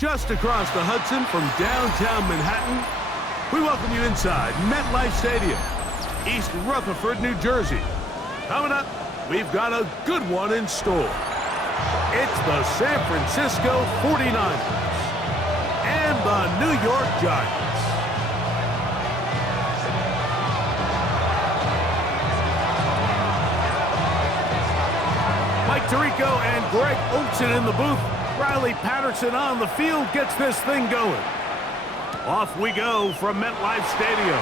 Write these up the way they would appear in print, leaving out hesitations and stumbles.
just across the Hudson from downtown Manhattan. We welcome you inside MetLife Stadium, East Rutherford, New Jersey. Coming up, we've got a good one in store. It's the San Francisco 49ers and the New York Giants. Mike Tirico and Greg Olsen in the booth. Riley Patterson on the field gets this thing going. Off we go from MetLife Stadium.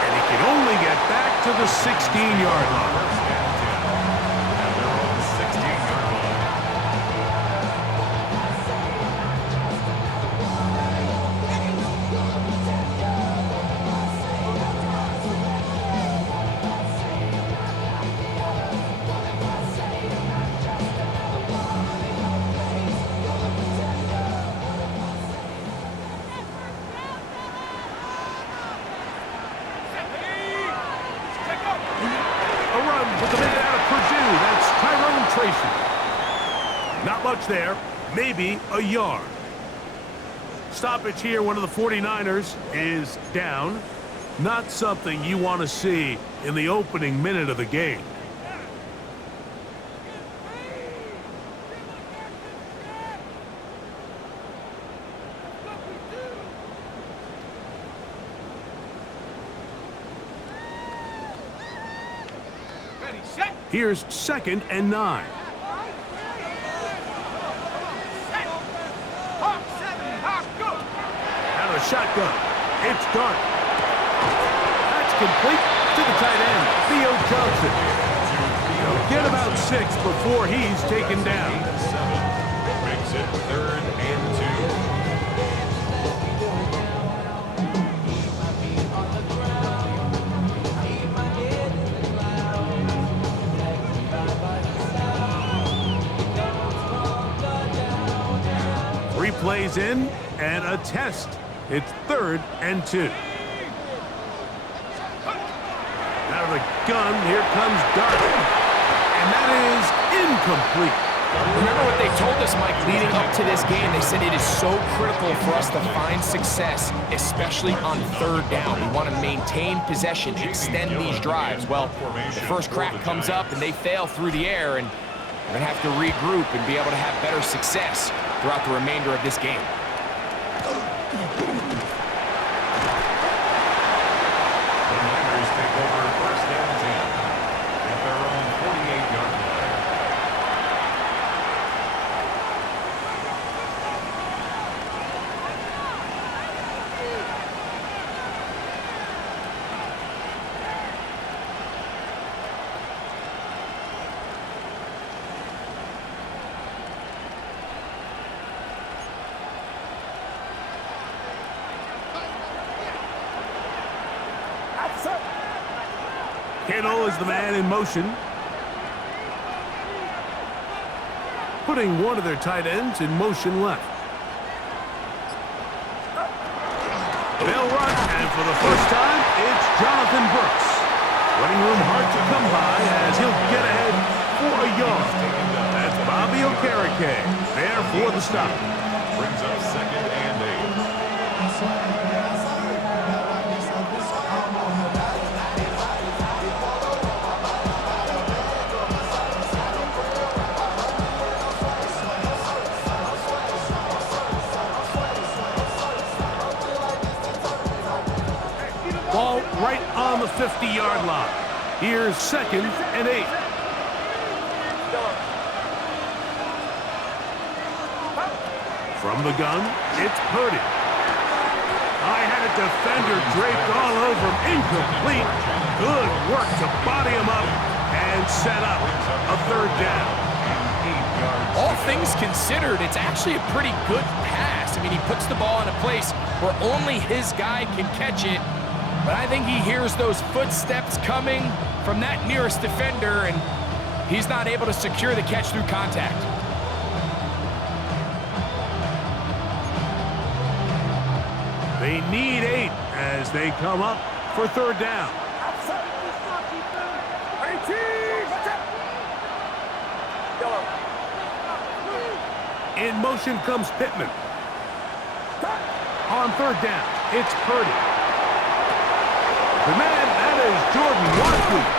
And he can only get back to the 16-yard line. Not much there, maybe a yard. Stoppage here, one of the 49ers is down. Not something you want to see in the opening minute of the game. Here's 2nd and 9. Shotgun. It's Dart. That's complete to the tight end, Theo Johnson. He'll get about 6 before he's taken down. Makes it 3rd and 2. 3 plays in and a test. It's 3rd and 2. Out of the gun, here comes Dart. And that is incomplete. Remember what they told us, Mike, leading up to this game. They said it is so critical for us to find success, especially on 3rd down. We want to maintain possession, extend these drives. Well, the first crack comes up and they fail through the air, and we're going to have to regroup and be able to have better success throughout the remainder of this game. Kittle is the man in motion. Putting one of their tight ends in motion left. They'll run, and for the first time, it's Jonathan Brooks. Running room hard to come by as he'll get ahead for a yard. That's Bobby Okereke there for the stop. Brings up 2nd and 8. Ball right on the 50-yard line. Here's 2nd and 8. From the gun, it's Purdy. I had a defender draped all over him. Incomplete. Good work to body him up and set up a 3rd down. All things considered, it's actually a pretty good pass. I mean, he puts the ball in a place where only his guy can catch it. But I think he hears those footsteps coming from that nearest defender, and he's not able to secure the catch through contact. They need 8 as they come up for 3rd down. In motion comes Pittman. On third down, it's Purdy. The man, that is Jordan Watkins.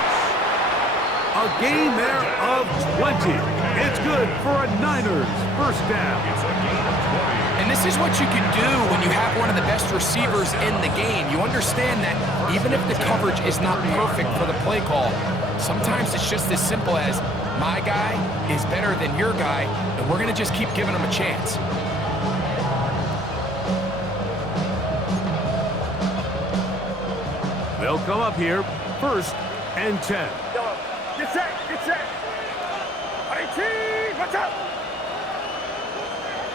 A gain there of 20. It's good for a Niners first down. It's a gain of 20. And this is what you can do when you have one of the best receivers in the game. You understand that even if the coverage is not perfect for the play call, sometimes it's just as simple as my guy is better than your guy, and we're going to just keep giving him a chance. They'll come up here, 1st and 10. Get set, get set. 18, watch out.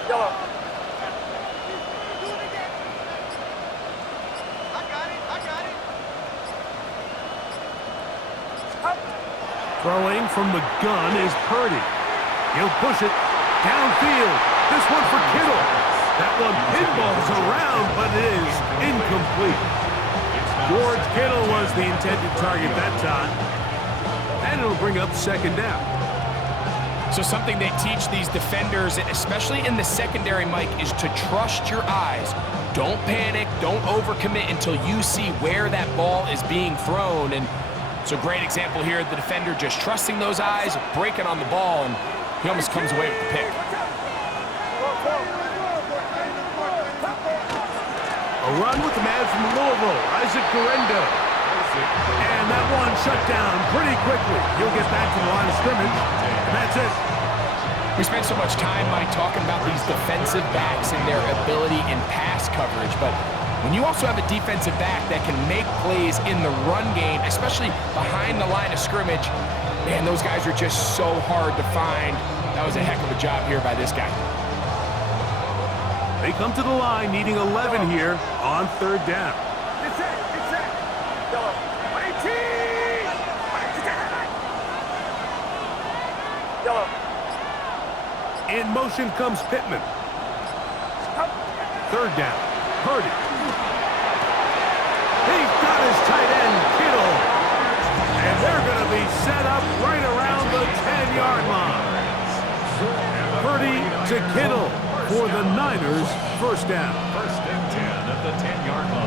Yellow. I got it. Up. Throwing from the gun is Purdy. He'll push it downfield. This one for Kittle. That one pinballs around, but it is incomplete. George Kittle was the intended target that time. And it'll bring up 2nd down. So something they teach these defenders, especially in the secondary, Mike, is to trust your eyes. Don't panic, don't overcommit until you see where that ball is being thrown. And it's a great example here, the defender just trusting those eyes, breaking on the ball, and he almost comes away with the pick. A run with the man from Louisville, Isaac Guerrero. And that one shut down pretty quickly. He'll get back to the line of scrimmage, and that's it. We spent so much time, Mike, talking about these defensive backs and their ability in pass coverage, but when you also have a defensive back that can make plays in the run game, especially behind the line of scrimmage, man, those guys are just so hard to find. That was a heck of a job here by this guy. They come to the line needing 11 here on 3rd down. Get set, get set. Yellow. 18. Yellow. In motion comes Pittman. 3rd down, Purdy. He's got his tight end, Kittle. And they're going to be set up right around the 10-yard line. Purdy to Kittle for the Niners, 1st down. 1st and 10 at the 10-yard line.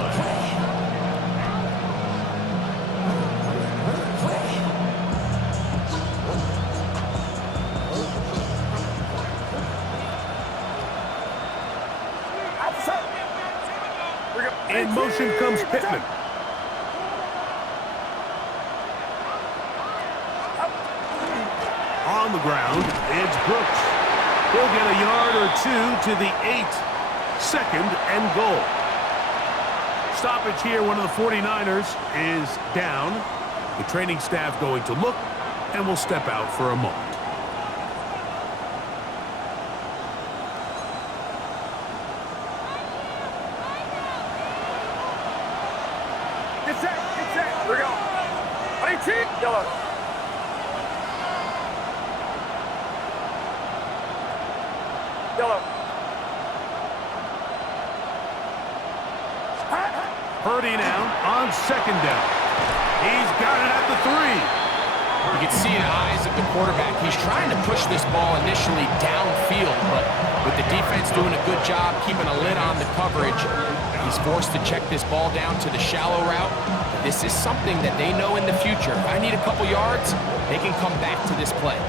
In motion comes Pittman. On the ground, it's Brooks. He'll get a yard or 2 to the 8. 2nd and goal. Stoppage here, one of the 49ers is down. The training staff going to look, and will step out for a moment. Get set. We're going. 18. Yellow. Yellow. Purdy now on 2nd down. He's got it at the 3. You can see in the eyes of the quarterback, he's trying to push this ball initially downfield, but with the defense doing a good job keeping a lid on the coverage, he's forced to check this ball down to the shallow route. This is something that they know in the future. If I need a couple yards, they can come back to this play.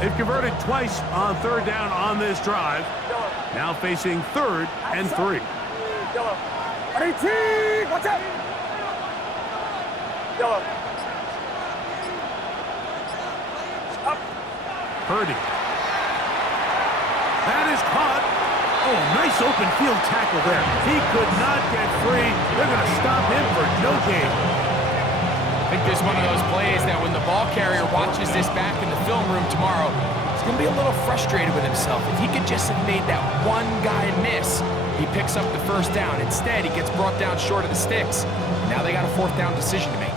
They've converted twice on 3rd down on this drive. Now facing 3rd and 3. Yellow. 18. Watch out. Yellow. Up. Purdy. That is caught. Oh, nice open field tackle there. He could not get free. They're going to stop him for no gain. I think this is one of those plays that when the ball carrier watches this back in the film room tomorrow, he's going to be a little frustrated with himself. If he could just have made that one guy miss, he picks up the 1st down. Instead, he gets brought down short of the sticks. And now they got a 4th down decision to make.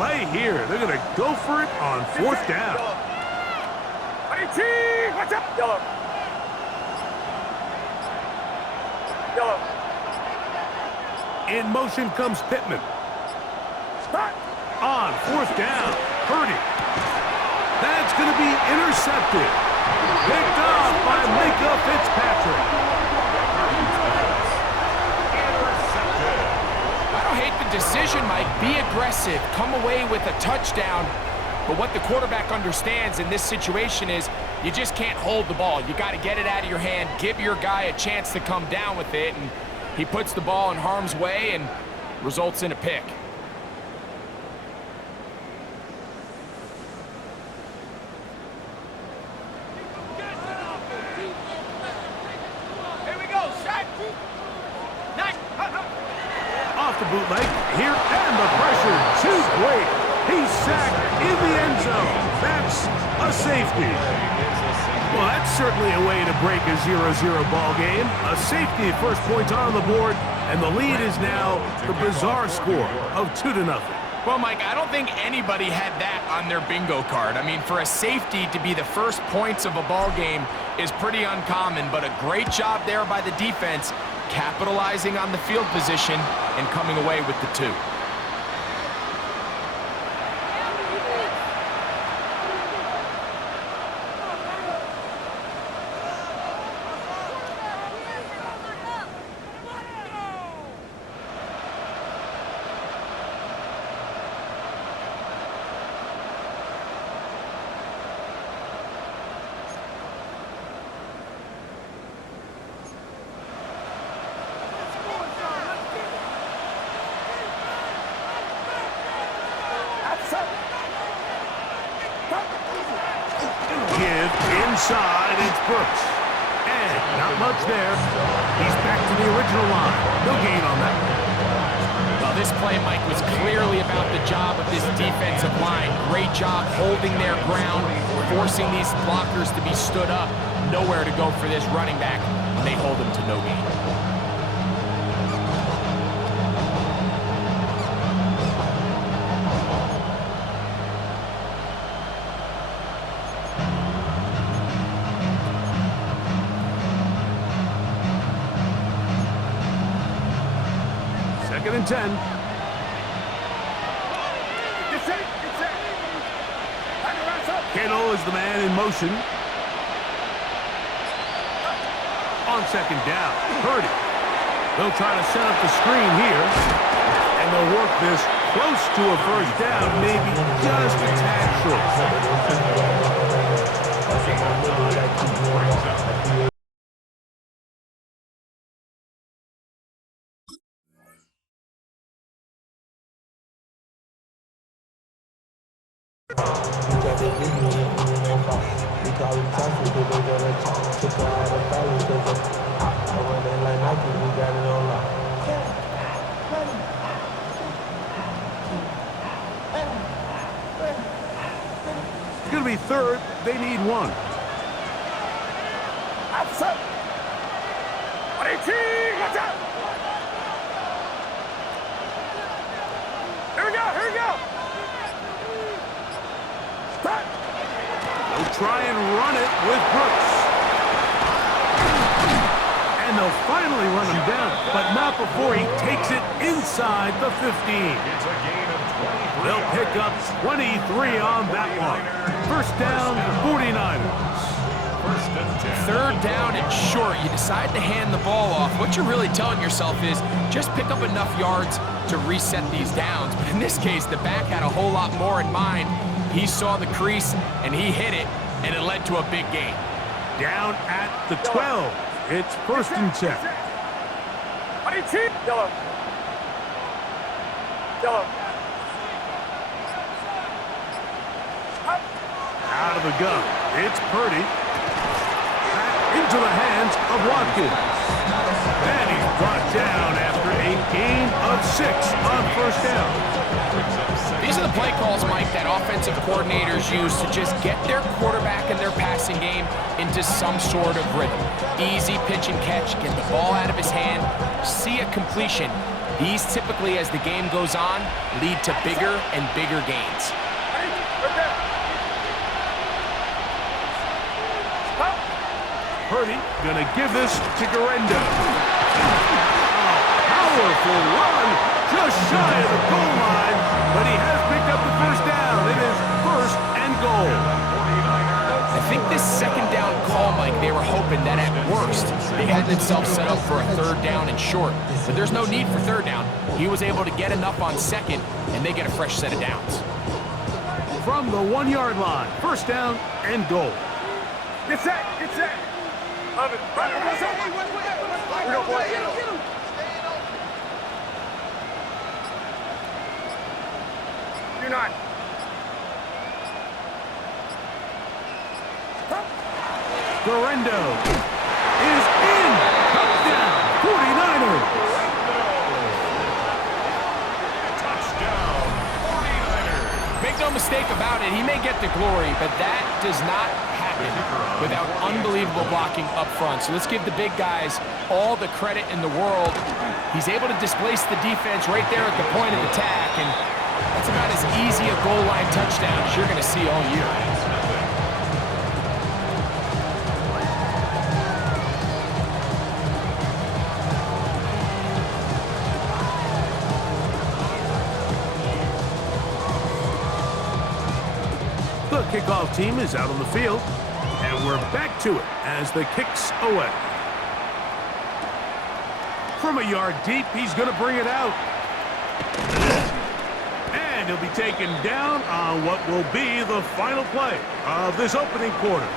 play here. They're going to go for it on fourth down. 18, watch out! Yellow. Yellow. In motion comes Pittman. Stop. On fourth down, Purdy. That's going to be intercepted. Picked off by Micah Fitzpatrick. I don't hate the decision, Mike. Be aggressive. Come away with a touchdown. But what the quarterback understands in this situation is you just can't hold the ball. You got to get it out of your hand, give your guy a chance to come down with it, and he puts the ball in harm's way and results in a pick. Here we go, shot. Nice. Off the bootleg, here, and the pressure, too great. He's sacked in the end zone. That's a safety. Well, that's certainly a way to break a 0-0 ball game. A safety, first points on the board, and the lead is now the bizarre score of 2-0. Well, Mike, I don't think anybody had that on their bingo card. I mean, for a safety to be the first points of a ball game is pretty uncommon, but a great job there by the defense, capitalizing on the field position and coming away with the 2. Inside, it's Brooks. And not much there. He's back to the original line. No gain on that one. Well, this play, Mike, was clearly about the job of this defensive line. Great job holding their ground, forcing these blockers to be stood up. Nowhere to go for this running back, and they hold him to no gain. Second and 10. Kittle is the man in motion. On second down, Purdy. They'll try to set up the screen here. And they'll work this close to a first down, maybe just a tad short. It's going to be third. They need one. Outside. 18, watch out. Here we go, here we go. Stop. They'll try and run it with Brooks. And they'll finally run him down, but not before he takes it inside the 15. It's a gain of 23. They'll pick up 23 on that one. First down, the 49ers. First and 10. Third down and short. You decide to hand the ball off. What you're really telling yourself is just pick up enough yards to reset these downs. But in this case, the back had a whole lot more in mind. He saw the crease, and he hit it, and it led to a big gain. Down at the 12. It's first and 10. 18. Yellow. Yellow. Out of the gun. It's Purdy. Back into the hands of Watkins. And he's brought down after a gain of 6 on first down. These are the play calls, Mike, that offensive coordinators use to just get their quarterback and their passing game into some sort of rhythm. Easy pitch and catch, get the ball out of his hand, see a completion, These typically, as the game goes on, lead to bigger and bigger gains. Purdy gonna give this to Garendo. A powerful run, just shy of the goal line, but he has picked up the first down. It is 1st and goal. I think this 2nd down call, Mike, they were hoping that at worst they had themselves set up for a 3rd down and short. But there's no need for 3rd down. He was able to get enough on 2nd, and they get a fresh set of downs. From the 1-yard line, 1st down and goal. Get set, get set. Love it. Right, we go, boy. You're not. Garendo is in. Touchdown, 49ers. Touchdown, 49ers. Make no mistake about it, he may get the glory, but that does not happen without unbelievable blocking up front. So let's give the big guys all the credit in the world. He's able to displace the defense right there at the point of attack, and that's about as easy a goal line touchdown as you're going to see all year. The kickoff team is out on the field, and we're back to it as the kick's away. From a yard deep, he's going to bring it out. And he'll be taken down on what will be the final play of this opening quarter.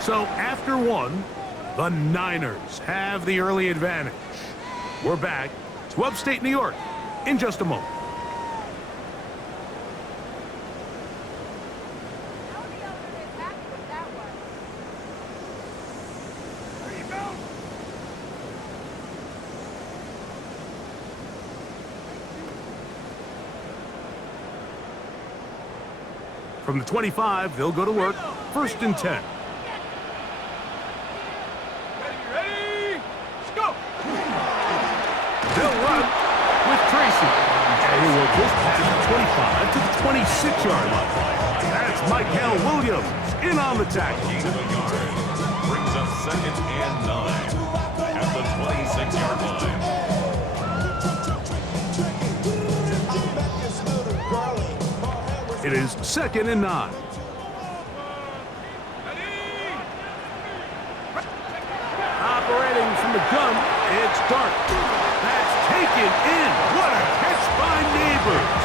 So after 1, the Niners have the early advantage. We're back to upstate New York in just a moment. From the 25, they'll go to work. 1st and 10. Ready, go! They'll run with Tracy. And he will just pass the 25 to the 26-yard line. That's Michael Williams in on the tackle. Brings up 2nd and 9 at the 26-yard line. It is 2nd and 9. Operating from the gun, it's Dart. That's taken in. What a catch by Neighbors.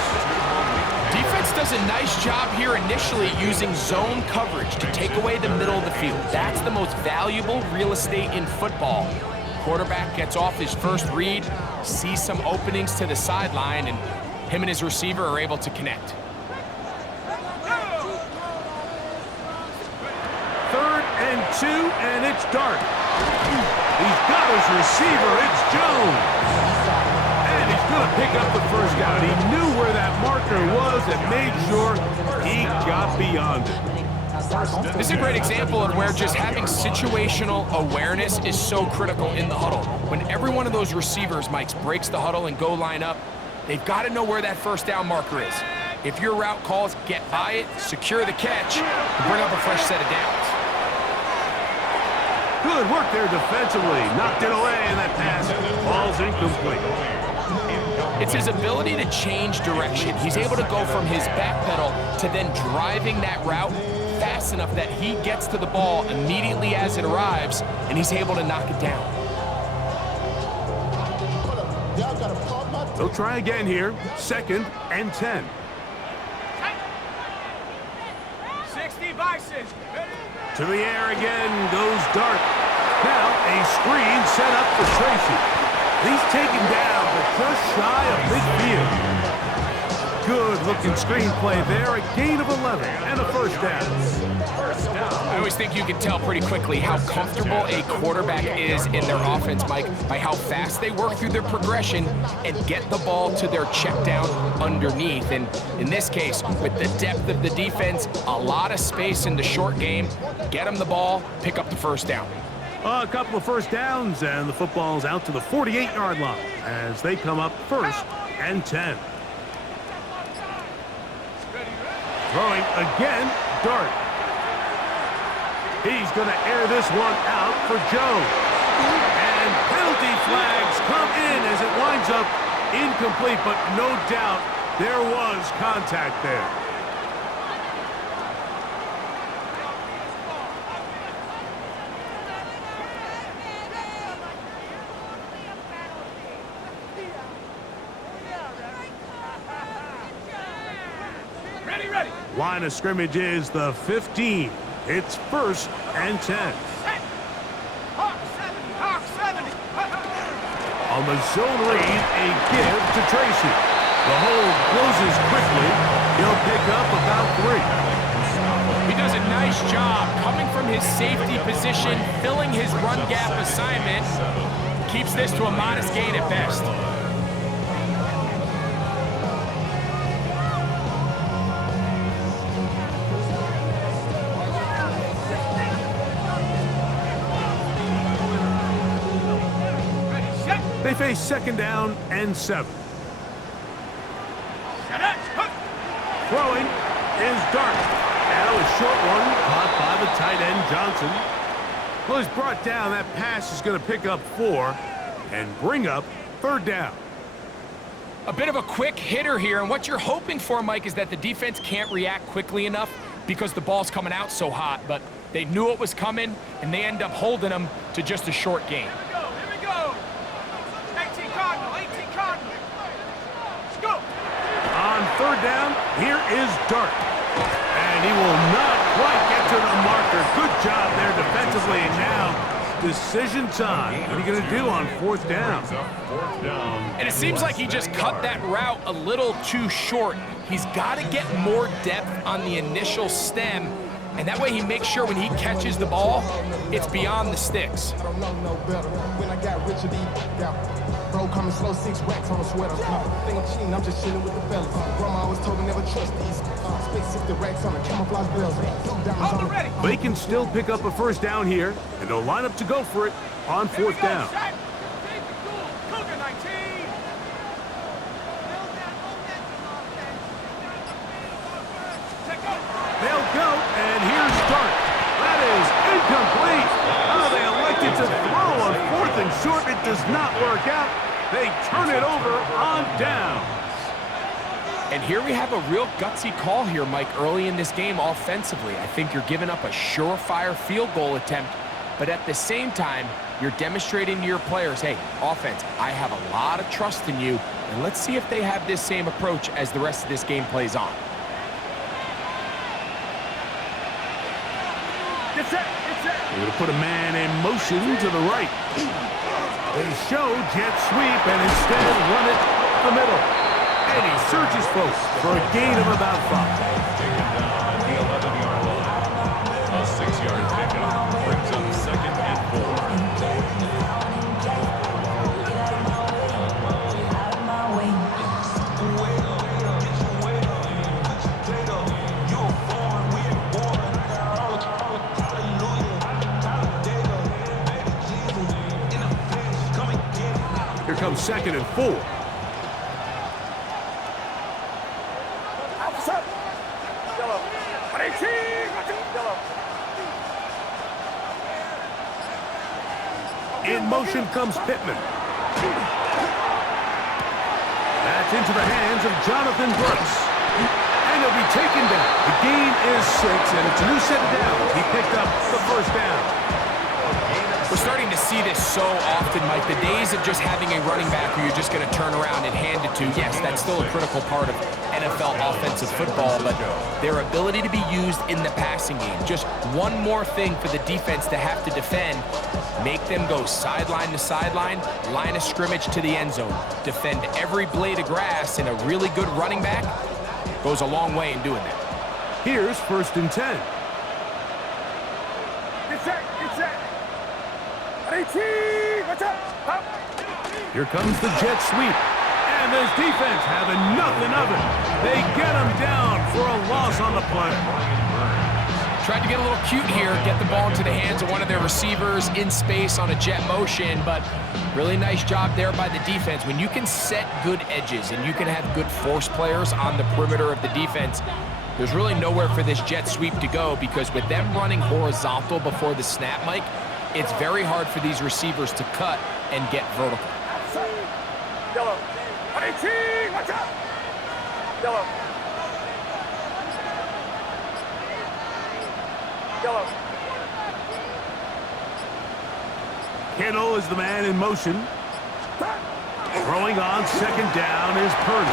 Defense does a nice job here initially using zone coverage to take away the middle of the field. That's the most valuable real estate in football. Quarterback gets off his first read, sees some openings to the sideline, and him and his receiver are able to connect. 3rd and 2, and it's Dart. He's got his receiver. It's Jones. And he's going to pick up the first down. He knew where that marker was and made sure he got beyond it. This is a great example of where just having situational awareness is so critical in the huddle. When every one of those receivers, Mike, breaks the huddle and go line up, they've got to know where that first down marker is. If your route calls, get by it, secure the catch, and bring up a fresh set of downs. Good work there defensively. Knocked it away, and that pass falls incomplete. It's his ability to change direction. He's able to go from his back pedal to then driving that route fast enough that he gets to the ball immediately as it arrives, and he's able to knock it down. They'll try again here. 2nd and 10. 60 Bison. To the air again goes Dart. Now a screen set up for Tracy. He's taken down, but just shy of midfield. Good-looking screenplay there. A gain of 11 and a first down. I always think you can tell pretty quickly how comfortable a quarterback is in their offense, Mike, by how fast they work through their progression and get the ball to their check down underneath. And in this case, with the depth of the defense, a lot of space in the short game, get them the ball, pick up the first down. A couple of first downs, and the football's out to the 48-yard line as they come up 1st and 10. Throwing again, Dart. He's going to air this one out for Joe. And penalty flags come in as it winds up incomplete, but no doubt there was contact there. Line of scrimmage is the 15. It's 1st and 10. On the zone read, a give to Tracy. The hold closes quickly. He'll pick up about 3. He does a nice job coming from his safety position, filling his run gap assignment. Keeps this to a modest gain at best. They face 2nd down and 7. Throwing is Dart. Now a short one caught by the tight end Johnson. Well, he's brought down. That pass is going to pick up 4 and bring up 3rd down. A bit of a quick hitter here, and what you're hoping for, Mike, is that the defense can't react quickly enough because the ball's coming out so hot, but they knew it was coming, and they end up holding them to just a short gain. On 3rd down, here is Dart. And he will not quite get to the marker. Good job there defensively. And now, decision time. What are you going to do on 4th down? And it seems like he just cut that route a little too short. He's got to get more depth on the initial stem, and that way he makes sure when he catches the ball, it's beyond the sticks. Bro, coming slow, 6 racks on a sweater. Think I'm cheating, I'm just chilling with the fellas. Grandma always told me never trust these. Spit 60 racks on the camouflage bells. They can still pick up a 1st down here, and they'll line up to go for it on 4th down. They'll go, and here's Dart. That is incomplete. Oh, they elected to throw on 4th and short. It does not work out. They turn it over on down. And here we have a real gutsy call here, Mike, early in this game offensively. I think you're giving up a surefire field goal attempt, but at the same time, you're demonstrating to your players, hey, offense, I have a lot of trust in you, and let's see if they have this same approach as the rest of this game plays on. They're going to put a man in motion to the right. They show jet sweep and instead run it up the middle. And he searches folks for a gain of about 5. Taken down at the 11-yard line. A 6-yard pickup brings up 2nd and 4. Here comes 2nd and 4. In motion comes Pittman. That's into the hands of Jonathan Brooks. And he'll be taken down. The gain is 6, and it's a new set of downs. He picked up the 1st down. We're starting to see this so often, Mike. The days of just having a running back who you're just going to turn around and hand it to, yes, that's still a critical part of NFL offensive football, but their ability to be used in the passing game. Just one more thing for the defense to have to defend. Make them go sideline to sideline, line of scrimmage to the end zone. Defend every blade of grass, and a really good running back goes a long way in doing that. Here's 1st and 10. Here comes the jet sweep. And this defense having nothing of it. They get him down for a loss on the play. Tried to get a little cute here, get the ball into the hands of one of their receivers in space on a jet motion, but really nice job there by the defense. When you can set good edges and you can have good force players on the perimeter of the defense, there's really nowhere for this jet sweep to go, because with them running horizontal before the snap, Mike, it's very hard for these receivers to cut and get vertical. Yellow. 18, watch out! Yellow. Yellow. Kittle is the man in motion. Throwing on second down is Purdy.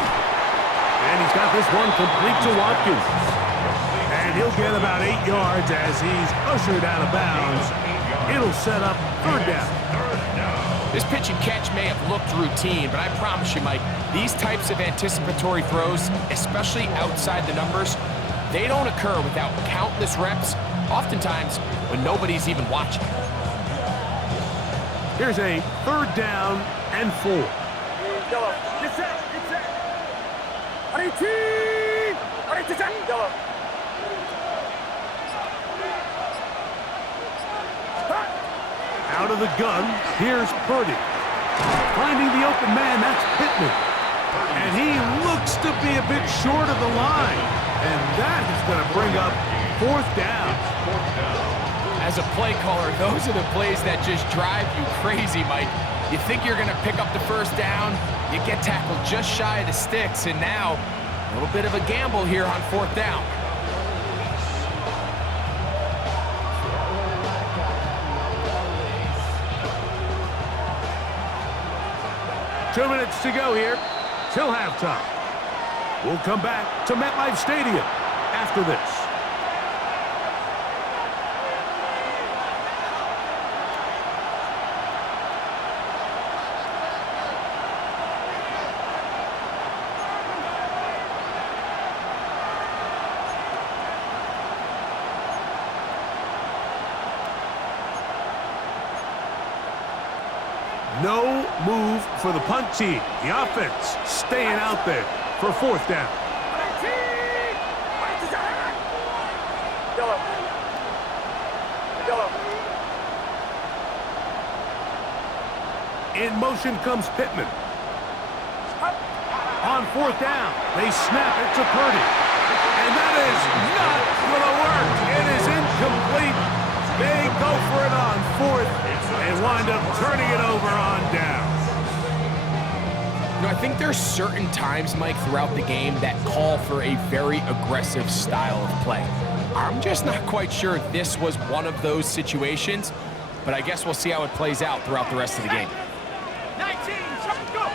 And he's got this one complete to Watkins. And he'll get about 8 yards as he's ushered out of bounds. It'll set up third down. This pitch and catch may have looked routine, but I promise you, Mike, these types of anticipatory throws, especially outside the numbers, they don't occur without countless reps, oftentimes when nobody's even watching. Here's a third down and 4. Yellow. Get set. Get set. 18. 18. Yellow. Out of the gun, here's Purdy. Finding the open man, that's Pittman. And he looks to be a bit short of the line. And that is going to bring up fourth down. As a play caller, those are the plays that just drive you crazy, Mike. You think you're going to pick up the first down, you get tackled just shy of the sticks, and now a little bit of a gamble here on fourth down. Two minutes to go here till halftime. We'll come back to MetLife Stadium after this. No move for the punt team. The offense staying out there for fourth down. Yellow. Yellow. In motion comes Pittman. On fourth down, they snap it to Purdy. And that is not going to work. It is incomplete. They go for it on fourth and wind up turning it over on down. You know, I think there's certain times, Mike, throughout the game that call for a very aggressive style of play. I'm just not quite sure this was one of those situations, but I guess we'll see how it plays out throughout the rest of the game. 19, go!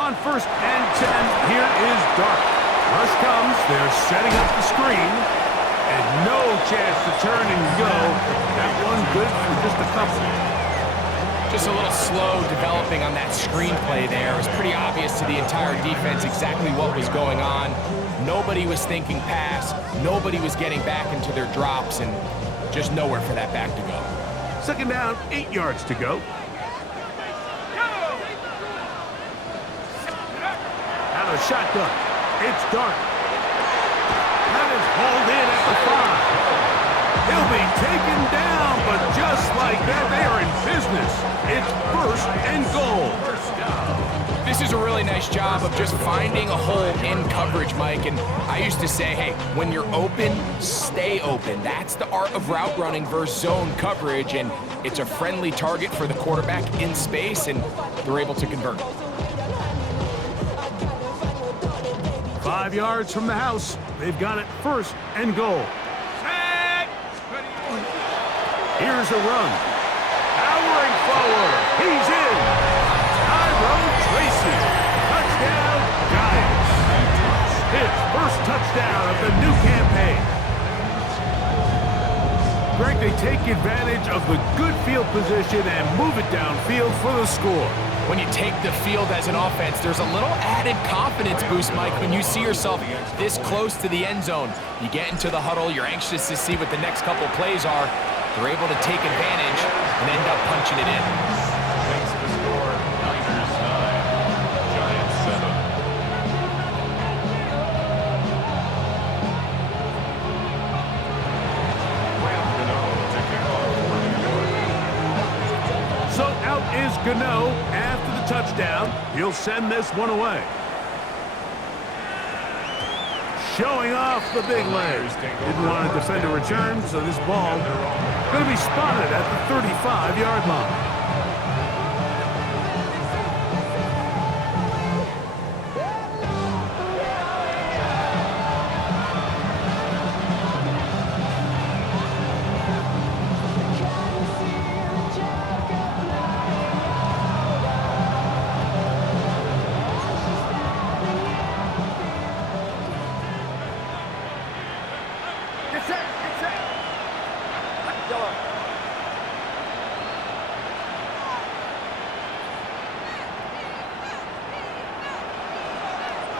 On first and 10, here is Dart. Rush comes, they're setting up the screen, and no chance to turn and go. That one good for just a couple. Just a little slow developing on that screenplay there. It was pretty obvious to the entire defense exactly what was going on. Nobody was thinking pass. Nobody was getting back into their drops, and just nowhere for that back to go. Second down, 8 yards to go. Out of shotgun, it's Dart. That is hauled in at the 5. He'll be taken down, but just like that, they are in business. It's first and goal. This is a really nice job of just finding a hole in coverage, Mike. And I used to say, hey, when you're open, stay open. That's the art of route running versus zone coverage. And it's a friendly target for the quarterback in space, and they're able to convert. 5 yards from the house. They've got it first and goal. Here's a run. Powering forward. He's in. Tyrone Tracy. Touchdown, Giants. His first touchdown of the new campaign. Greg, they take advantage of the good field position and move it downfield for the score. When you take the field as an offense, there's a little added confidence boost, Mike, when you see yourself this close to the end zone. You get into the huddle, you're anxious to see what the next couple plays are. They're able to take advantage and end up punching it in. Makes the score Niners 9, Giants 7. out is Gano after the touchdown. He'll send this one away. Showing off the big leg. Didn't want to defend a return, so this ball going to be spotted at the 35-yard line.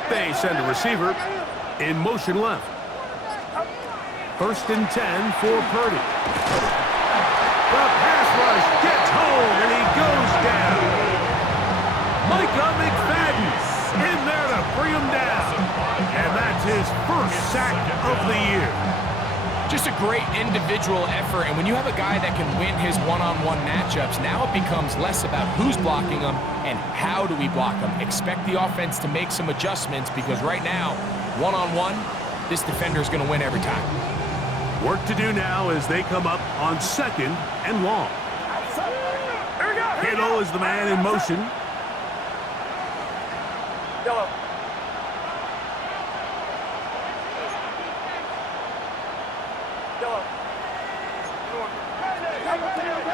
They send a receiver in motion left. 1st and 10 for Purdy. The pass rush gets home and he goes down. Micah McFadden in there to bring him down. And that's his first sack of the year. Just a great individual effort, and when you have a guy that can win his one-on-one matchups, now it becomes less about who's blocking him and how do we block him. Expect the offense to make some adjustments because right now, one-on-one, this defender is going to win every time. Work to do now as they come up on 2nd and long. Kittle is the man in motion. Yellow.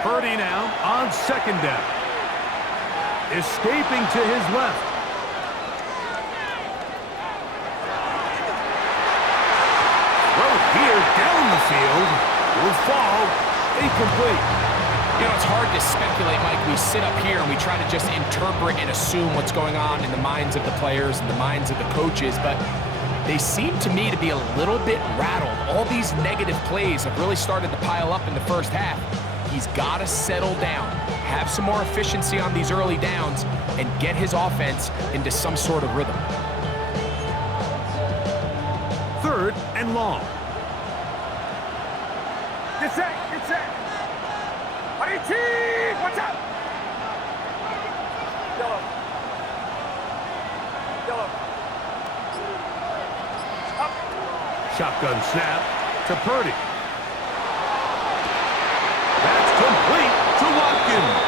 Purdy now on 2nd down. Escaping to his left. Throw here down the field. Will fall incomplete. You know, it's hard to speculate, Mike. We sit up here and we try to just interpret and assume what's going on in the minds of the players and the minds of the coaches, but they seem to me to be a little bit rattled. All these negative plays have really started to pile up in the first half. He's got to settle down, have some more efficiency on these early downs, and get his offense into some sort of rhythm. 3rd and long. Get set, get set. Watch out. Yellow. Yellow. Shotgun snap to Purdy. That's complete to Watkins.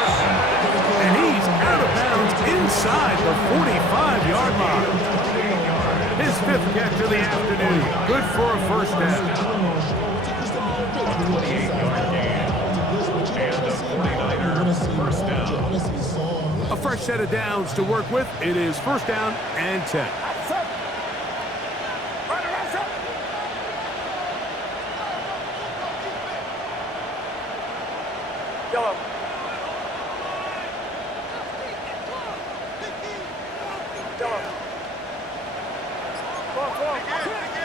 And he's out of bounds inside the 45-yard line. His 5th catch of the afternoon. Good for a first down. 28-yard gain. And the 49ers first down. A fresh set of downs to work with. It is 1st down and 10. Yellow.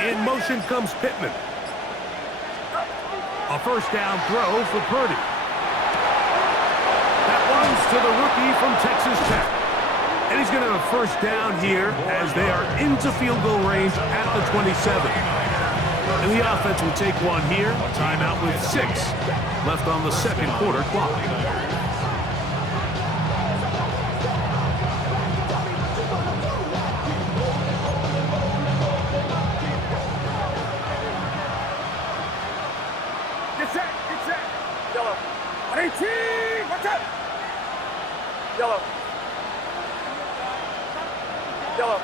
In motion comes Pittman. A 1st down throw for Purdy. That one's to the rookie from Texas Tech. And he's going to have a 1st down here as they are into field goal range at the 27. And the offense will take one here. Timeout with 6 left on the 2nd quarter clock. Get set, get set. Yellow. 18, watch out. Yellow. Yellow.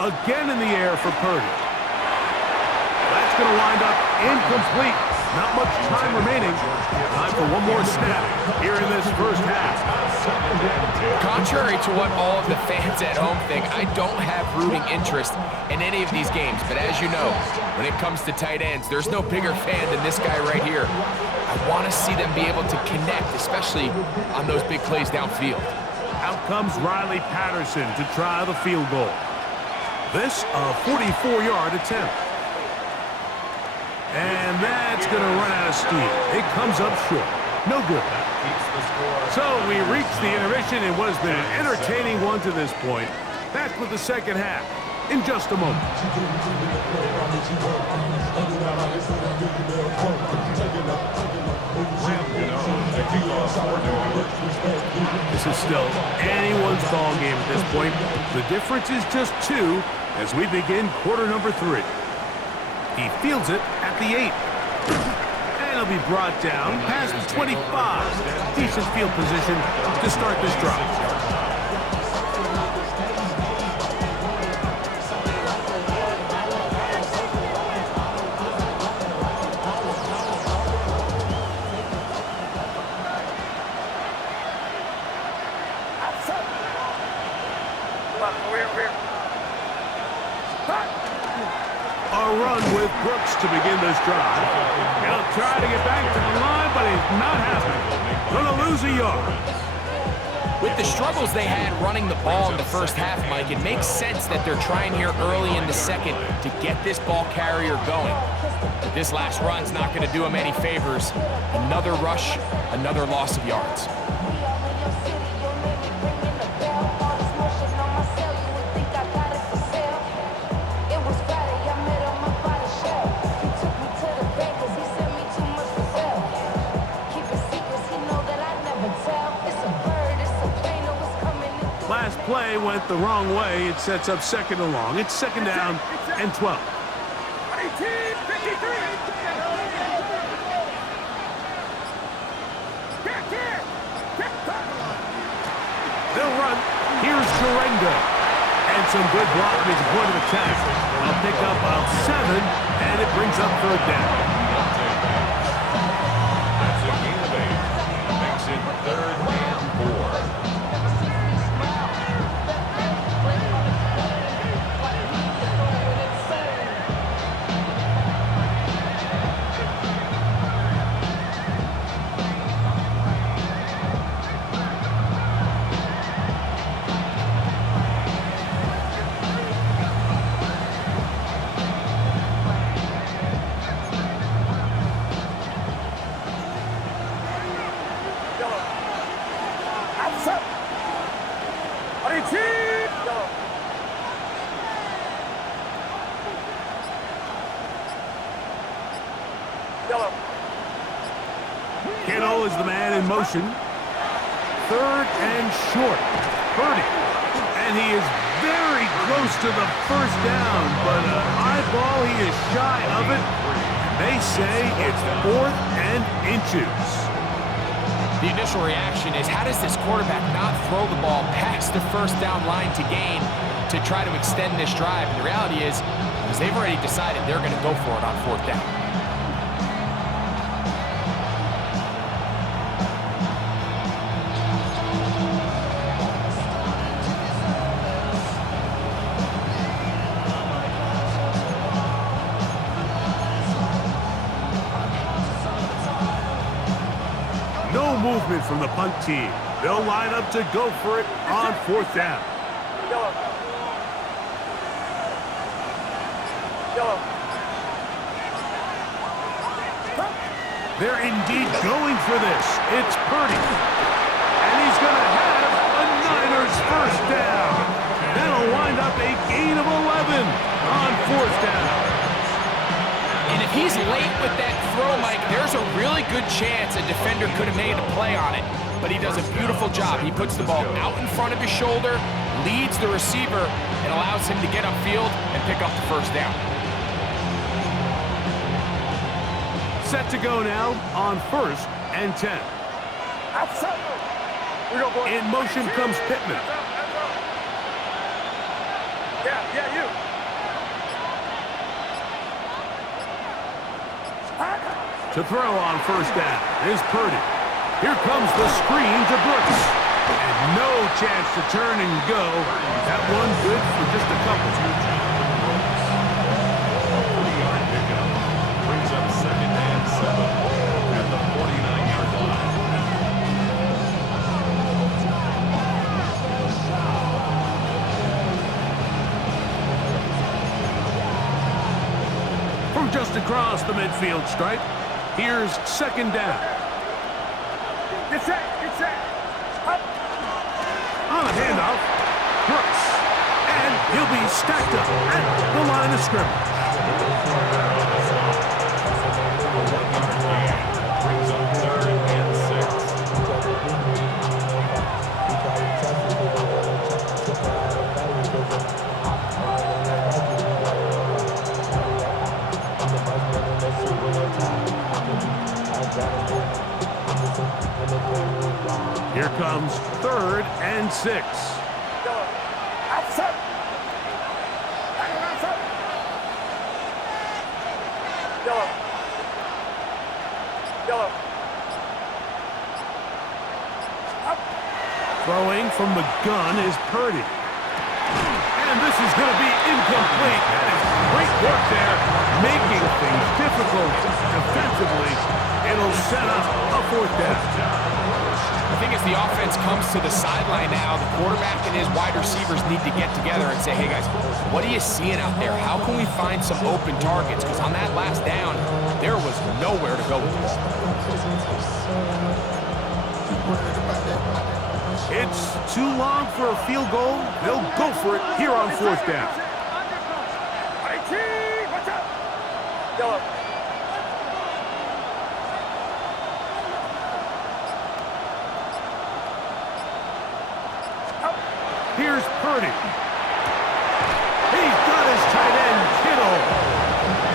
Again in the air for Purdy. That's going to wind up incomplete. Not much time remaining. Time for one more snap here in this first half. Contrary to what all of the fans at home think, I don't have rooting interest in any of these games. But as you know, when it comes to tight ends, there's no bigger fan than this guy right here. I want to see them be able to connect, especially on those big plays downfield. Out comes Riley Patterson to try the field goal. This a 44-yard attempt. And that's going to run out of steam. It comes up short. No good. So we reach the intermission in what has been an entertaining one to this point. Back with the second half in just a moment. This is still anyone's ball game at this point. The difference is just 2 as we begin quarter number 3. He fields it at the 8. And he'll be brought down past the 25. Decent field position to start this drive. A run with Brooks to begin this drive. He'll try to get back to the line, but he's not happy. Gonna lose a yard. With the struggles they had running the ball in the first half, Mike, it makes sense that they're trying here early in the second to get this ball carrier going. But this last run's not going to do him any favors. Another rush, another loss of yards. Last play went the wrong way. It sets up second and long. It's second down and 12. 18-53. They'll run. Here's Durango. And some good blocking at the point of attack. I'll pick up a 7, and it brings up third down. That's a gain of 8. Makes it 3rd and 4. Kittle is the man in motion. 3rd and short. Purdy. And he is very close to the first down, but an eyeball, he is shy of it. They say it's 4th and inches. The initial reaction is, how does this quarterback not throw the ball past the first down line to gain to try to extend this drive? And the reality is they've already decided they're going to go for it on 4th down. No movement from the punt team. They'll line up to go for it on 4th down. They're indeed going for this. It's Purdy. And he's going to have a Niners first down. That'll wind up a gain of 11 on 4th down. And if he's late with that throw, Mike, there's a really good chance a defender could have made a play on it. But he does a beautiful job. He puts the ball out in front of his shoulder, leads the receiver, and allows him to get upfield and pick up the first down. Set to go now on 1st and 10. In motion comes Pittman. Yeah, you. To throw on 1st down is Purdy. Here comes the screen to Brooks. And no chance to turn and go. That one good for just a couple. 40-yard pickup. Brings up 2nd and 7 at the 49-yard line. From just across the midfield stripe, here's 2nd down. Get set. Up. On a handoff, Brooks. And he'll be stacked up at the line of scrimmage. Brings up 3rd and 6. Here comes 3rd and 6. Outside. Outside. Yellow. Yellow. Throwing from the gun is Purdy. And this is going to be incomplete. That is great work there, making things difficult defensively. It'll set up a 4th down. I think as the offense comes to the sideline now, the quarterback and his wide receivers need to get together and say, hey guys, what are you seeing out there? How can we find some open targets? Because on that last down, there was nowhere to go with the ball. It's too long for a field goal. They'll go for it here on 4th down. Watch out. Yellow. Here's Purdy. He's got his tight end, Kittle.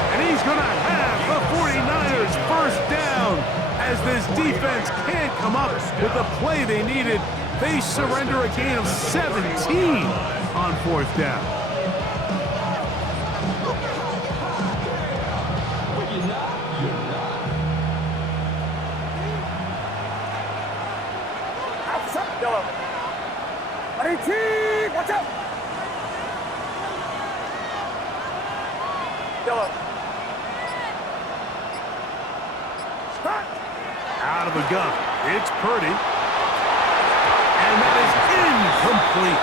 And he's going to have the 49ers first down. As this defense can't come up with the play they needed, they surrender a gain of 17 on 4th down. Outside. Yellow. Watch out. Yellow. Stop. Out of the gun, it's Purdy. And that is incomplete.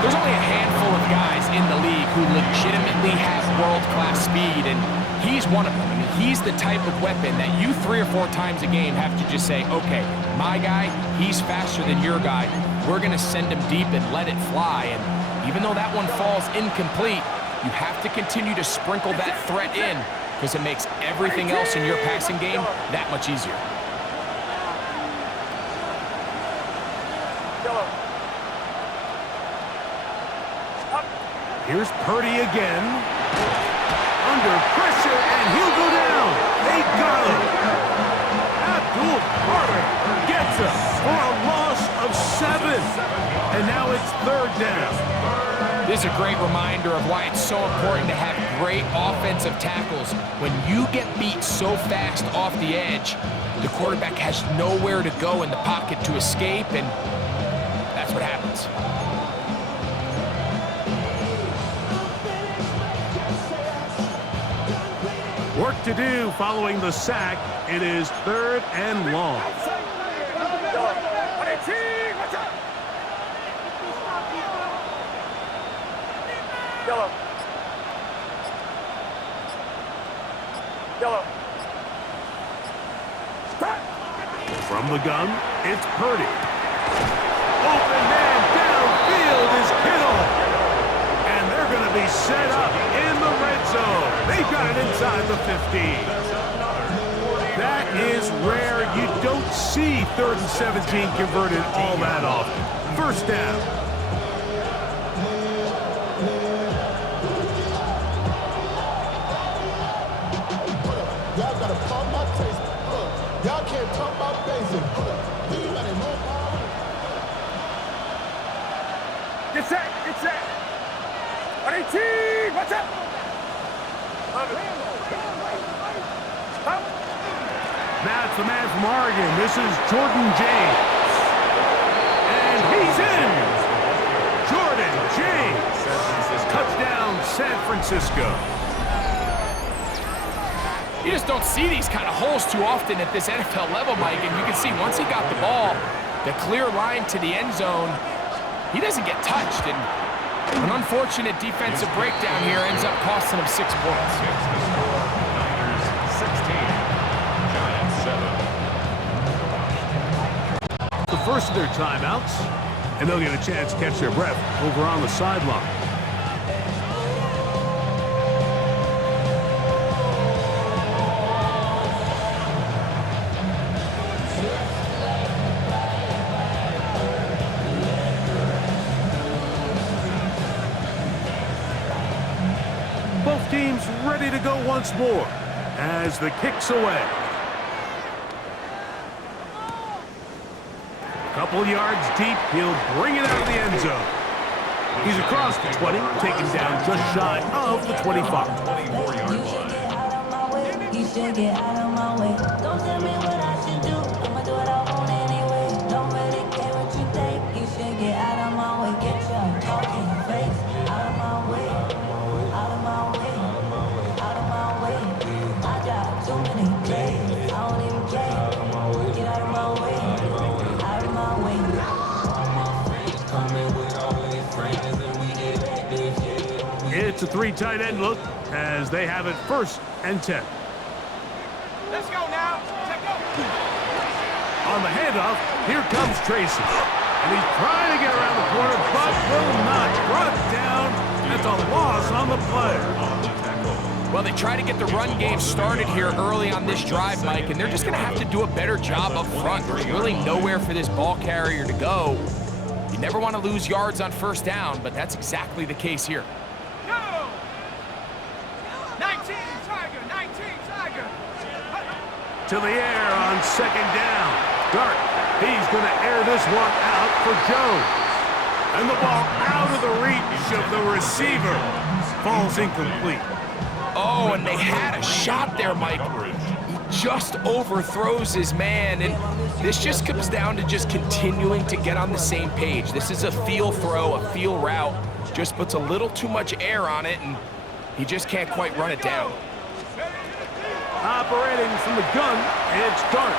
There's only a handful of guys in the league who legitimately have world-class speed, and he's one of them. I mean, he's the type of weapon that you 3 or 4 times a game have to just say, okay, my guy, he's faster than your guy. We're going to send him deep and let it fly. And even though that one falls incomplete, you have to continue to sprinkle that threat in because it makes everything else in your passing game that much easier. Here's Purdy again. Under pressure, and he'll go down. They got him. Abdul Carter gets him for a loss of 7. And now it's 3rd down. This is a great reminder of why it's so important to have great offensive tackles. When you get beat so fast off the edge, the quarterback has nowhere to go in the pocket to escape, and that's what happens. Work to do following the sack. It is 3rd and long. Yellow. Yellow. From the gun, it's Purdy. Open man downfield is Kittle. And they're going to be set up in the red zone. They've got it inside the 15. That is rare. You don't see 3rd and 17 converted all that often. 1st down. Y'all gotta pump my taste. Y'all can't talk about basic. Get set. Get set. 18. Watch out. That's the man from Oregon. This is Jordan James. And he's in. Jordan James. Touchdown, San Francisco. You just don't see these kind of holes too often at this NFL level, Mike, and you can see once he got the ball, the clear line to the end zone, he doesn't get touched, and an unfortunate defensive breakdown here ends up costing him 6 points. Niners 16, Giants 7. The first of their timeouts, and they'll get a chance to catch their breath over on the sideline. Both teams ready to go once more as the kick's away. Couple yards deep, he'll bring it out of the end zone. He's across the 20, taken down just shy of the 25. 24-yard line. You should get out of my way. Don't tell me what I should do. I'ma do what I want anyway. Don't really care what you think. You should get out of my way. Get your talking face out of my way. Out of my way. Out of my way. I got too many plays. I don't even play. Get out of my way. Out of my way. It's a 3 tight end look as they have it 1st and 10. Let's go now. Let's go. On the handoff, here comes Tracy. And he's trying to get around the corner, but will not. Brought down. That's a loss on the play. Well, they try to get the run game started here early on this drive, Mike, and they're just going to have to do a better job up front. There's really nowhere for this ball carrier to go. You never want to lose yards on 1st down, but that's exactly the case here. Go. 19 Tiger. 19 Tiger. To the air on 2nd down. Dart, he's going to air this one out for Jones. And the ball out of the reach of the receiver. Falls incomplete. Oh, and they had a shot there, Mike. He just overthrows his man, and this just comes down to just continuing to get on the same page. This is a feel throw, a feel route. Just puts a little too much air on it, and he just can't quite run it down. Operating from the gun, it's Dart.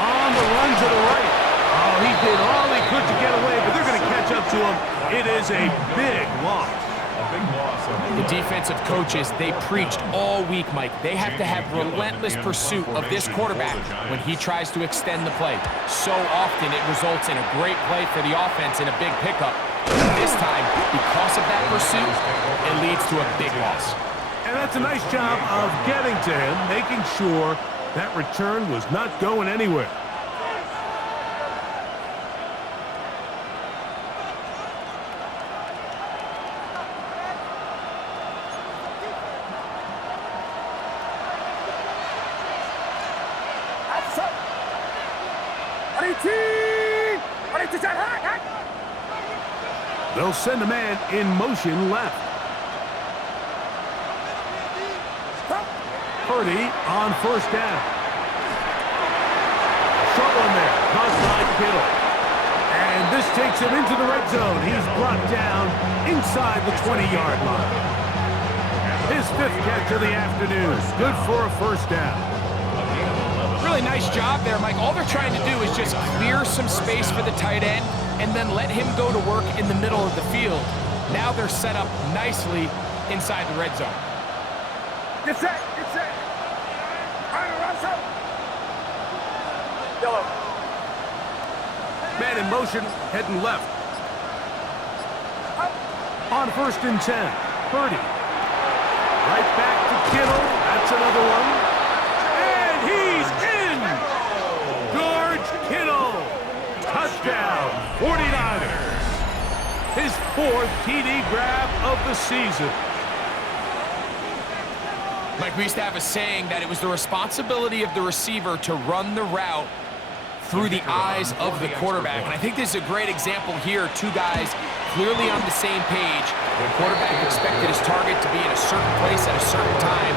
On the run to the right. Oh, he did all he could to get away, but they're going to catch up to him. It is a big loss. A big loss. The defensive coaches, they preached all week, Mike. They have to have relentless pursuit of this quarterback when he tries to extend the play. So often it results in a great play for the offense and a big pickup. This time, because of that pursuit, it leads to a big loss. And that's a nice job of getting to him, making sure that return was not going anywhere. They'll send a man in motion left. Purdy on 1st down. Short one there, caught by Kittle. And this takes him into the red zone. He's brought down inside the 20-yard line. His 5th catch of the afternoon. Good for a 1st down. Really nice job there, Mike. All they're trying to do is just clear some space for the tight end and then let him go to work in the middle of the field. Now they're set up nicely inside the red zone. Get set. Get set. Russell. Yellow. Man in motion, heading left. On 1st and 10, Purdy. Right back to Kittle. That's another one. And he's in! George Kittle. Touchdown, 49ers. His 4th TD grab of the season. Mike, we used to have a saying that it was the responsibility of the receiver to run the route through the eyes of the quarterback. And I think this is a great example here. 2 guys clearly on the same page. The quarterback expected his target to be in a certain place at a certain time.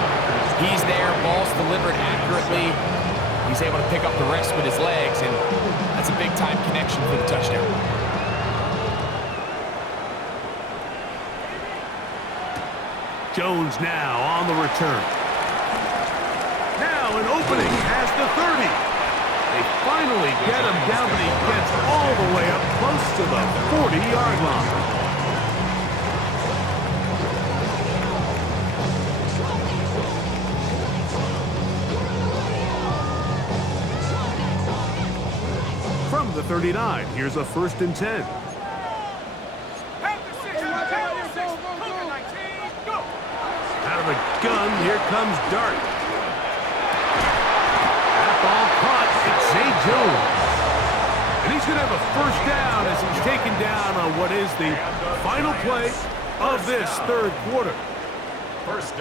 He's there, ball's delivered accurately. He's able to pick up the rest with his legs, and that's a big-time connection for the touchdown. Jones now on the return. Now an opening has the 30. They finally get him down, but he gets all the way up close to the 40-yard line. From the 39, here's a 1st and 10. Out of the gun, here comes Dart. That ball caught. It's Zay Jones. And he's going to have a 1st down as he's taken down on what is the final play of this 3rd quarter.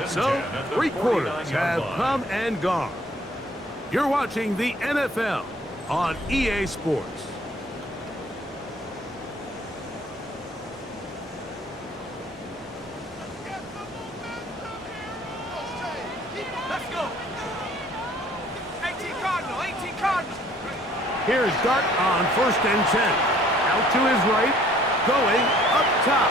So, 3 quarters have come and gone. You're watching the NFL on EA Sports. Here's Dart on 1st and 10. Out to his right, going up top.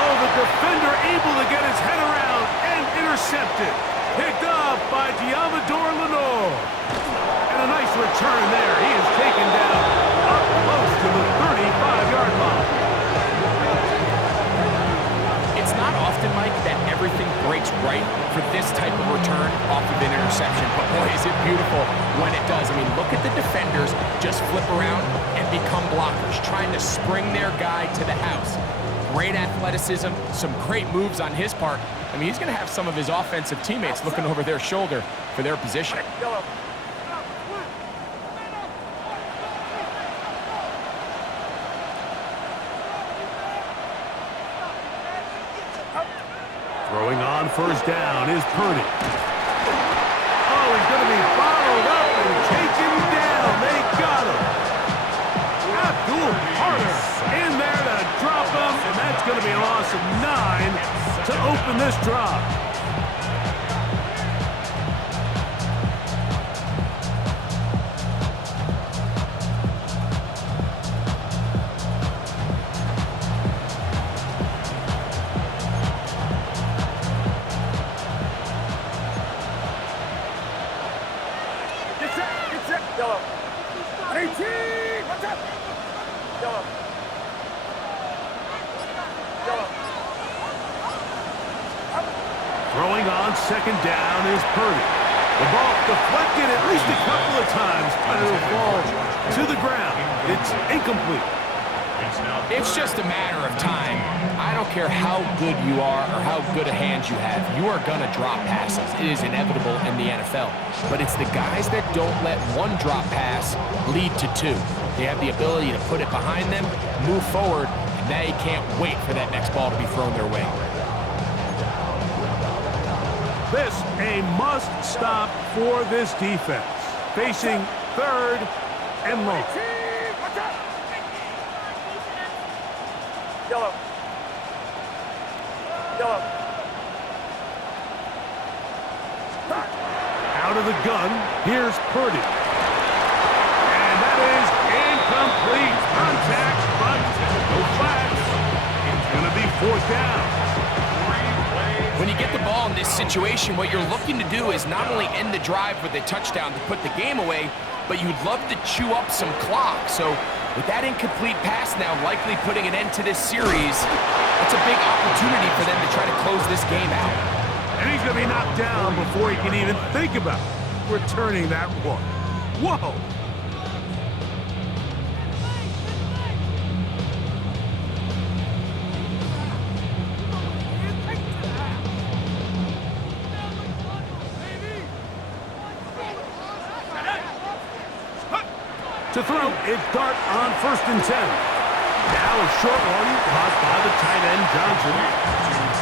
Oh, the defender able to get his head around and intercepted. Picked up by Diamador Lenore. And a nice return there. He is taken down up close to the 35-yard line. It's not often, Mike, that everything breaks right for this type of return off of an interception. But boy, is it beautiful when it does. I mean, look at the defenders just flip around and become blockers, trying to spring their guy to the house. Great athleticism, some great moves on his part. I mean, he's going to have some of his offensive teammates looking over their shoulder for their position. Throwing on 1st down is Purdy. Oh, he's going to be bottled up and taken down. They got him. Abdul Carter in there to drop him, and that's going to be a loss of 9 to open this drive. Throwing on 2nd down is Purdy. The ball deflected at least a couple of times, but it'll fall to the ground. It's incomplete. It's just a matter of time. I don't care how good you are or how good a hand you have. You are going to drop passes. It is inevitable in the NFL. But it's the guys that don't let one drop pass lead to 2. They have the ability to put it behind them, move forward, and they can't wait for that next ball to be thrown their way. This a must-stop for this defense. Facing 3rd and long. Yellow. Out of the gun, here's Purdy. And that is incomplete. Contact, but no flags. It's going to be 4th down. When you get the ball in this situation, what you're looking to do is not only end the drive with a touchdown to put the game away, but you'd love to chew up some clock. So with that incomplete pass now likely putting an end to this series, it's a big opportunity for them to try to close this game out. And he's going to be knocked down before he can even think about returning that one. Whoa! To throw, it's Dart on 1st and 10. Now a short one caught by the tight end, Johnson.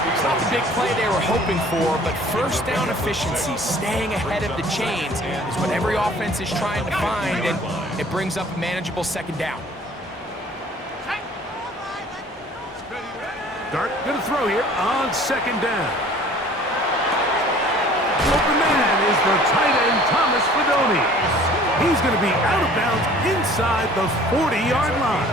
It's not the big play they were hoping for, but 1st down efficiency, staying ahead of the chains, is what every offense is trying to find, and it brings up a manageable 2nd down. Dart gonna throw here on 2nd down. Open man is the tight end, Thomas Fedoni. He's going to be out of bounds inside the 40-yard line.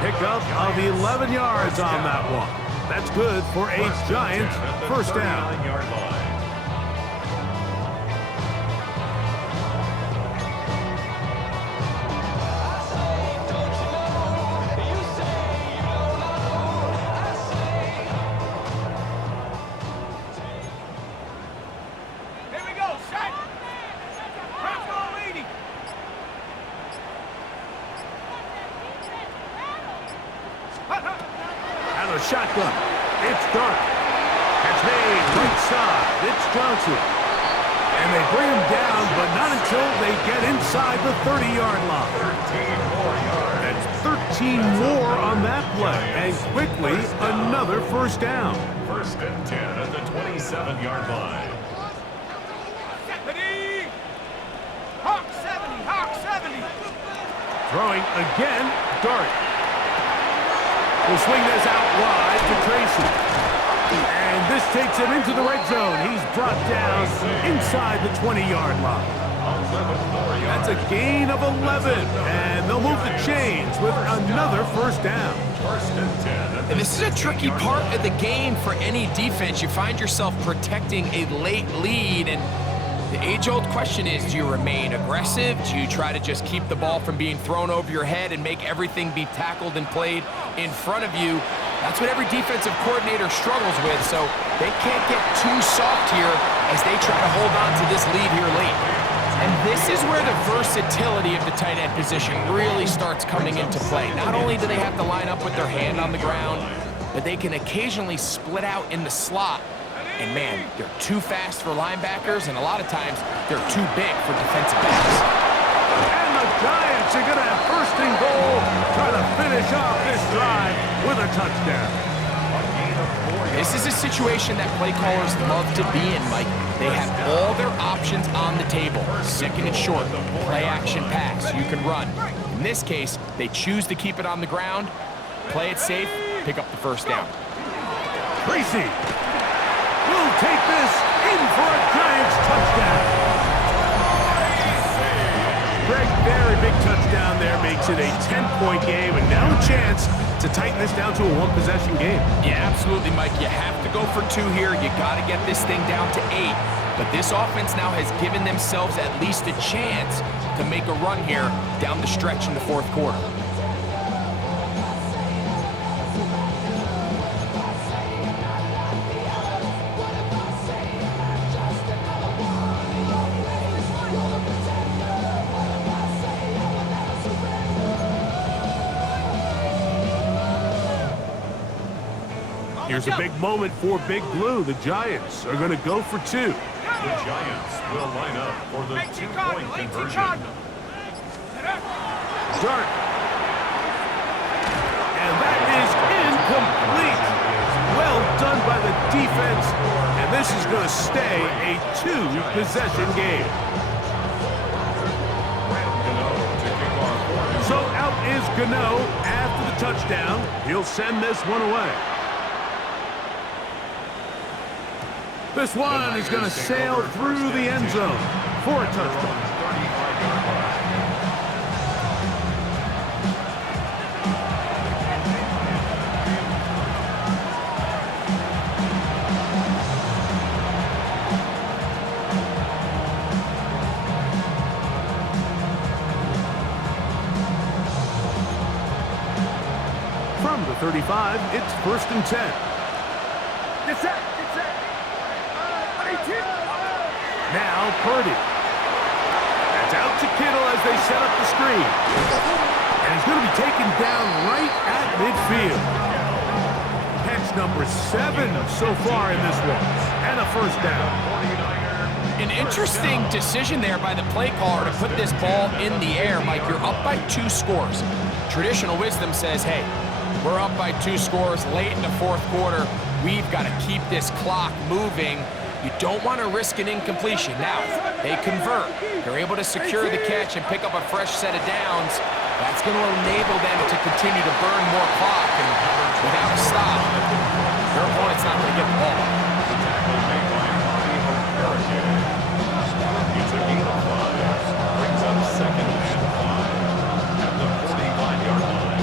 Pickup of 11 yards on that one. That's good for a Giants 1st down. Shotgun. It's Dart. Catch made right side. It's Johnson. And they bring him down, but not until they get inside the 30-yard line. 13 more yards. That's 13 more on that play. And quickly, another 1st down. 1st and 10 at the 27-yard line. Hawk 70, Hawk 70. Throwing again, Dart. Will swing this out wide to Tracy. And this takes him into the red zone. He's brought down inside the 20-yard line. That's a gain of 11, and they'll move the chains with another first down. First and 10. And this is a tricky part of the game for any defense. You find yourself protecting a late lead, and the age-old question is, do you remain aggressive? Do you try to just keep the ball from being thrown over your head and make everything be tackled and played in front of you? That's what every defensive coordinator struggles with, so they can't get too soft here as they try to hold on to this lead here late. And this is where the versatility of the tight end position really starts coming into play. Not only do they have to line up with their hand on the ground, but they can occasionally split out in the slot. And man, they're too fast for linebackers, and a lot of times they're too big for defensive backs. And the Giants are going to have first and goal, trying to finish off this drive with a touchdown. This is a situation that play callers love to be in, Mike. They have all their options on the table. Second and short, play action pass, you can run. In this case, they choose to keep it on the ground, play it safe, pick up the first down. Tracy will take this in for a Giants touchdown. Greg, very big touchdown there, makes it a 10-point game, and now a chance to tighten this down to a one-possession game. Yeah, absolutely, Mike. You have to go for 2 here. You got to get this thing down to 8. But this offense now has given themselves at least a chance to make a run here down the stretch in the fourth quarter. Here's a big moment for Big Blue. The Giants are going to go for 2. The Giants will line up for the 2-point conversion. Dart. And that is incomplete. Well done by the defense. And this is going to stay a 2-possession game. So out is Gano after the touchdown. He'll send this one away. This one is going to sail through the end zone for a touchdown. From the 35, it's first and 10. Get set, get set. 18. Now Purdy. That's out to Kittle as they set up the screen. And he's going to be taken down right at midfield. Catch number 7 so far in this one. And a first down. An interesting decision there by the play caller to put this ball in the air. Mike, you're up by 2 scores. Traditional wisdom says, hey, we're up by 2 scores late in the fourth quarter. We've got to keep this clock moving. You don't want to risk an incompletion. Now, they convert. They're able to secure the catch and pick up a fresh set of downs. That's going to enable them to continue to burn more clock. And without a stop, their opponent's not going to get the ball. It's a gain of 5. Brings up second and 5 at the 45-yard line.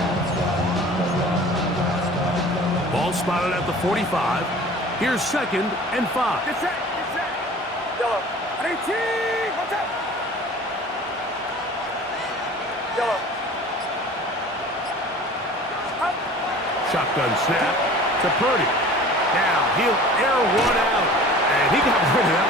Ball spotted at the 45. Here's second and 5. Get set, get set. Yellow. 18. What's up? Yellow. Up. Shotgun snap to Purdy. Now he'll air one out. And he got rid of that.